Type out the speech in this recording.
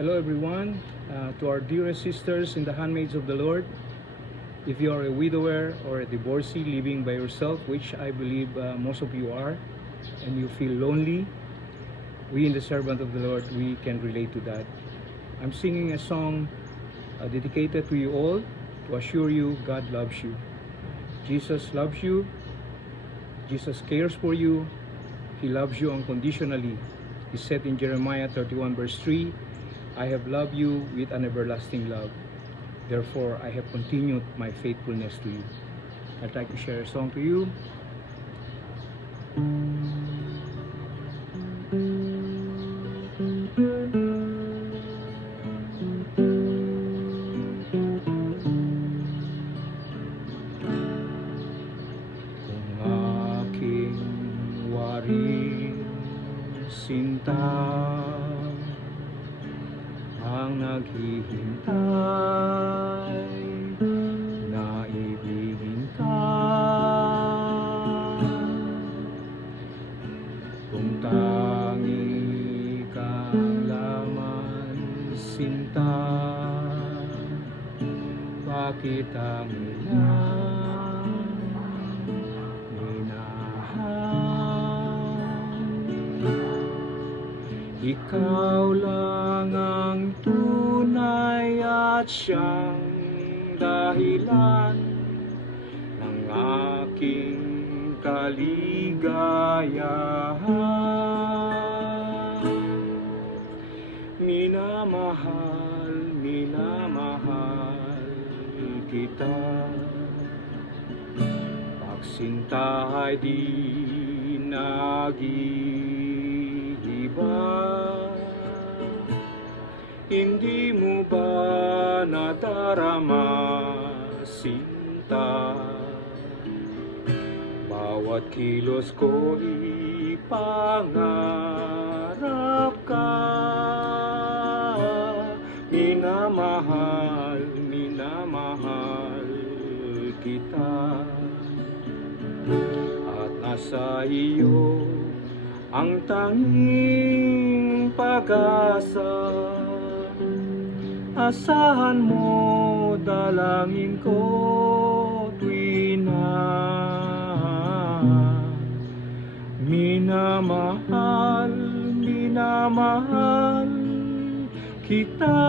Hello everyone, to our dearest sisters in the handmaids of the Lord. If you are a widower or a divorcee living by yourself, which I believe most of you are, and you feel lonely, we in the servant of the Lord, we can relate to that. I'm singing a song dedicated to you all to assure you God loves you. Jesus loves you. Jesus cares for you. He loves you unconditionally. He said in Jeremiah 31 verse 3, I have loved you with an everlasting love. Therefore, I have continued my faithfulness to you. I'd like to share a song to you. Kung aking waring sinta ang naghihintay na ibigin ka, kung tangi kang laman sinta, bakit ang ilang ikaw lang ang tunay at siyang dahilan ng aking kaligayahan. Minamahal, minamahal kita. Pagsinta ay di nag-iiba. Hindi mo ba nadarama, sinta? Bawat kilos ko'y pangarap ka. Minamahal, minamahal kita. At nasa iyo ang tanging pag-asa. Asahan mo dalangin ko tuwina. Minamahal, minamahal kita.